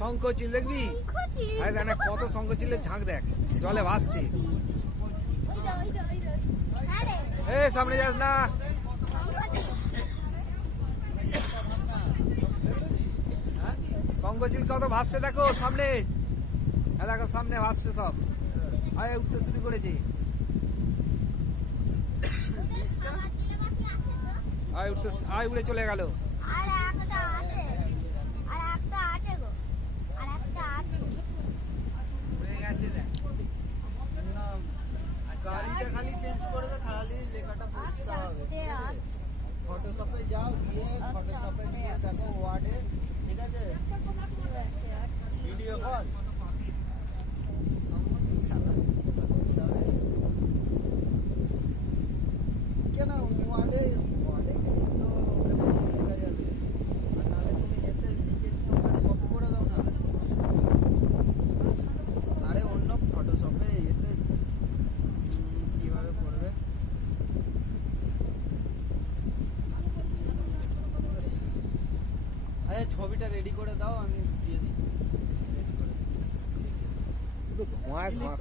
শঙ্খচিল দেখবি? আরে দেখ না কত শঙ্খচিলের ঝাঁক দেখ, জলে ভাসছে। এই সামনে যাস না। শঙ্খচিল কত ভাসছে দেখো সামনে, দেখো সামনে ভাসছে সব। আয় উঠতে শুরু করেছে। আয় উঠতে, আয় উড়ে চলে গেল। গাড়িটা খালি চেঞ্জ করে দে, খালি লেখাটা পরিষ্কার হবে। ফটোশপে যাও, গিয়ে ফটোশপে গিয়ে দেখো ওয়ার্ডে, ঠিক আছে? ভিডিও কল কেন ওয়ার্ডে, ওয়ার্ডে গেলে তো ওখানে লেখা যাবে। আর নাহলে তুমি এতে লিখে নিয়ে ওয়ার্ডে কপি করে দাও না। আরে অন্য ফটোশপে এতে কিভাবে করবে? আরে ছবিটা রেডি করে দাও, আমি দিয়ে দিচ্ছি। রেডি করে ধোঁয়া